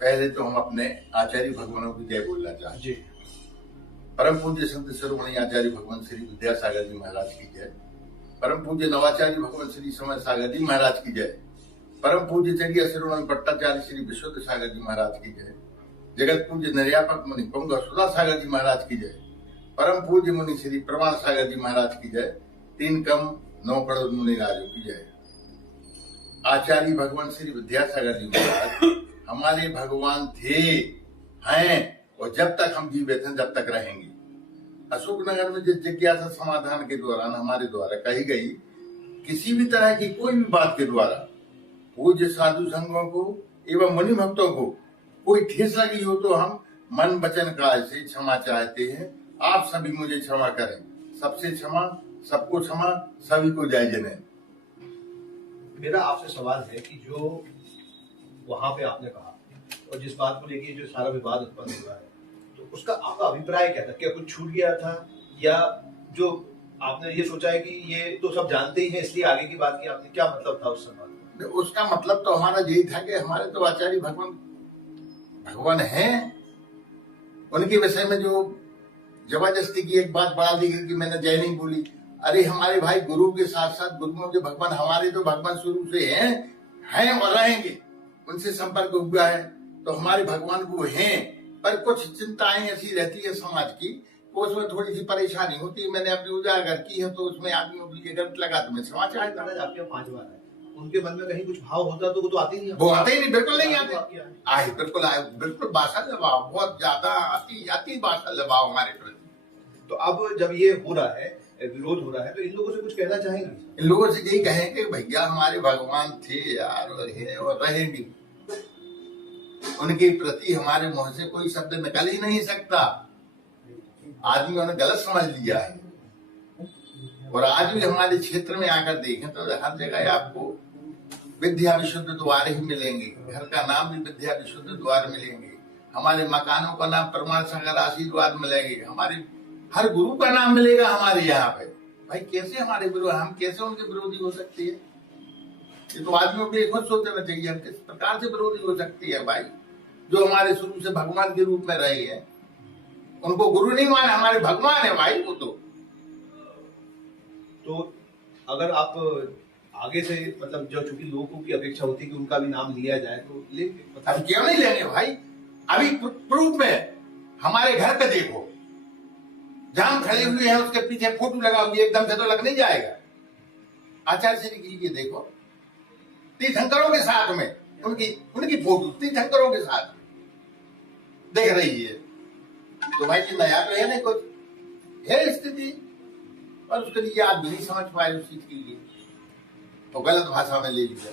पहले तो हम अपने आचार्य भगवानों की जय बोलना चाहते जी। परम पूज्य संत शिरोमणि आचार्य भगवान श्री विद्यासागर जी महाराज की जय। परम पूज्य नवाचार्य भगवान श्री समय सागर जी महाराज की जय। परम पूज्य चर्या शिरोमणि भट्टाचार्य श्री विशुद्ध सागर जी महाराज की जय। जगत पूज्य निर्यापक मुनि पंग सुधा सागर जी महाराज की जय। परम पूज्य मुनि श्री प्रमाण सागर जी महाराज की जय। 3 कम 9 करोड़ मुनि राजों की जय। आचार्य भगवान श्री विद्यासागर जी महाराज हमारे भगवान थे, हैं और जब तक हम जीवित हैं जब तक रहेंगे। अशोकनगर में जिस जिज्ञासा समाधान के दौरान हमारे द्वारा कही गई किसी भी तरह की कोई भी बात के द्वारा पूज्य साधु संघों को एवं मुनि भक्तों को कोई ठेस लगी हो तो हम मन वचन काज से क्षमा चाहते हैं। आप सभी मुझे क्षमा करें। सबसे क्षमा, सबको क्षमा, सभी को जय जने। मेरा आपसे सवाल है कि जो वहां पे आपने कहा और जिस बात को लेके जो सारा विवाद उत्पन्न हुआ है, तो उसका आपका अभिप्राय क्या था? क्या कुछ छूट गया था या जो आपने ये सोचा है कि ये तो सब जानते ही हैं इसलिए आगे की बात की आपने? क्या मतलब था उस समय? उसका मतलब तो हमारा यही था कि हमारे तो आचार्य भगवान हैं, उनके विषय में जो जबरदस्ती की एक बात बढ़ा दी गई कि मैंने जय नहीं बोली। अरे हमारे भाई गुरु के साथ साथ गुरुओं के भगवान हमारे तो भगवान शुरू से हैं और रहेंगे। उनसे संपर्क हुआ है तो हमारे भगवान वो हैं। पर कुछ चिंताएं ऐसी रहती है समाज की, तो उसमें थोड़ी सी परेशानी होती है। मैंने अपनी उजागर की है तो उसमें आदमियों को ये गलत लगा तो मैं क्षमा चाहता हूं। आपके 5 बार है, उनके मन में कहीं कुछ भाव होता तो वो तो आते ही नहीं। वो आते ही नहीं, बिल्कुल नहीं आते। आए बिल्कुल आए, बिल्कुल बादशाह दबाव, बहुत ज्यादा अति बादशाह दबाव हमारे प्रति। तो अब जब ये हो रहा है, विरोध हो रहा है, तो इन लोगों से कुछ कहना चाहेंगे? इन लोगों से यही कहेंगे भैया हमारे भगवान थे यार और रहेंगे। उनके प्रति हमारे मुंह से कोई शब्द निकल ही नहीं सकता। आदमियों ने गलत समझ लिया है। और आज भी हमारे क्षेत्र में आकर देखें तो हर जगह आपको विद्या विशुद्ध द्वार ही मिलेंगे। घर का नाम भी विद्या विशुद्ध द्वार मिलेंगे। हमारे मकानों का नाम प्रमाण सागर आशीर्वाद मिलेंगे। हमारे हर गुरु का नाम मिलेगा हमारे यहाँ पे। भाई कैसे हमारे विरोध, हम कैसे उनके विरोधी हो सकते हैं? ये तो आदमियों को खुद सोचना चाहिए हम किस प्रकार से विरोधी हो सकती है। भाई जो हमारे शुरू से भगवान के रूप में रहे हैं, उनको गुरु नहीं माने, हमारे भगवान है भाई वो तो अगर आप आगे से मतलब जो चूंकि लोगों की अपेक्षा होती है कि उनका भी नाम लिया जाए तो हम क्यों नहीं लेंगे भाई? अभी प्रूफ में हमारे घर पे देखो, जहां खड़े हुए हैं उसके पीछे फोटो लगा हुई, एकदम से तो लग नहीं जाएगा। आचार्य श्री की ये देखो, तीर्थंकरों के साथ में उनकी फोटो तीर्थंकरों के साथ देख रही है। तो भाई जी नया तो है नहीं, कुछ है स्थिति, और उसके लिए आप भी नहीं समझ पाए उस चीज के लिए तो गलत भाषा में ले लिया।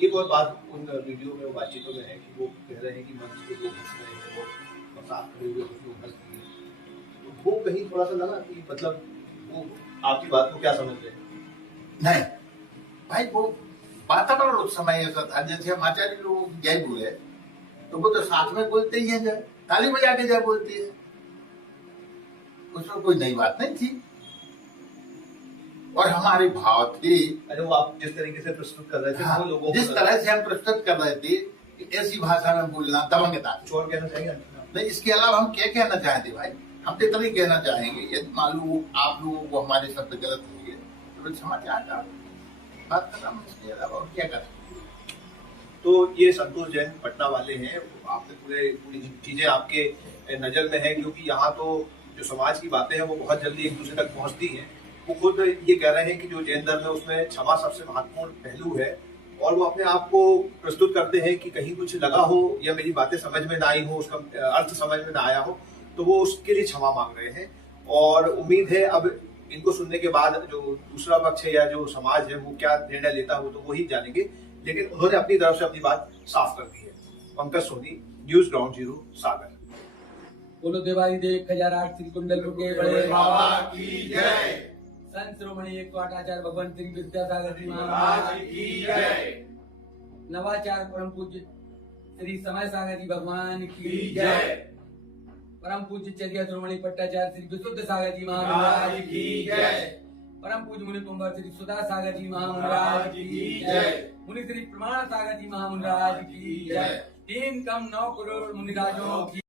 एक और बात उन वीडियो में, बातचीतों में है कि वो कह रहे हैं कि मंच पे लोग हंस रहे हैं, वो साथ खड़े हुए कुछ लोग हंस रहे हैं, तो वो कहीं थोड़ा सा लगा कि मतलब वो आपकी बात को क्या समझ रहे हैं? नहीं भाई, वो वातावरण उस समय ऐसा था जैसे हम आचार्य लोग जय बोले तो वो तो साथ में बोलते ही है, जय ताली बजा के जय बोलती है, उसमें कोई नई बात नहीं थी। और हमारे भाव थे, अरे वो आप जिस तरीके से प्रस्तुत कर रहे थे, हाँ, वो लोगों जिस तरह से हम प्रस्तुत कर रहे थे कि ऐसी भाषा में बोलना दबंगता। चोर कहना चाहिए नहीं, इसके अलावा हम क्या कहना चाहते भाई? हम तो इतना ही कहना चाहेंगे, यदि मालूम आप लोगों को हमारे शब्द गलत होंगे तो क्षमा चाहता हूं, बात खत्म। इसके अलावा और क्या कर सकते? तो ये संतोष जैन पटना वाले हैं, आपने पूरी चीजें आपके नजर में है, क्योंकि यहाँ तो जो समाज की बातें हैं वो बहुत जल्दी एक दूसरे तक पहुंचती हैं। वो खुद ये कह रहे हैं कि जो जैन धर्म है उसमें क्षमा सबसे महत्वपूर्ण पहलू है, और वो अपने आप को प्रस्तुत करते हैं कि कहीं कुछ लगा हो या मेरी बातें समझ में ना आई हो, उसका अर्थ समझ में ना आया हो, तो वो उसके लिए क्षमा मांग रहे हैं। और उम्मीद है अब इनको सुनने के बाद जो दूसरा पक्ष है या जो समाज है वो क्या निर्णय लेता हो तो वही जानेंगे, लेकिन उन्होंने अपनी तरफ से अपनी बात साफ कर दी है। Pankaj Soni, news ground zero, Sagar. बोलो देवारी देव खजाराट श्री कुंडल के बड़े बाबा की जय। संत श्रोमणी 108 आचार्य भगवान श्री विद्यासागर जी महाराज की जय। नवाचार परम पूज्य श्री समय सागर जी भगवान की जय। परम पूज्य चर्या श्रोमणी भट्टाचार्य श्री विशुद्ध सागर जी महाराज की जय। परम पूज्य मुनि पुंग श्री सुधा सागर जी महाराज की जय। मुनि श्री प्रमाण सागर जी महाराज की जय। 3 कम 9 करोड़ मुनिराजों की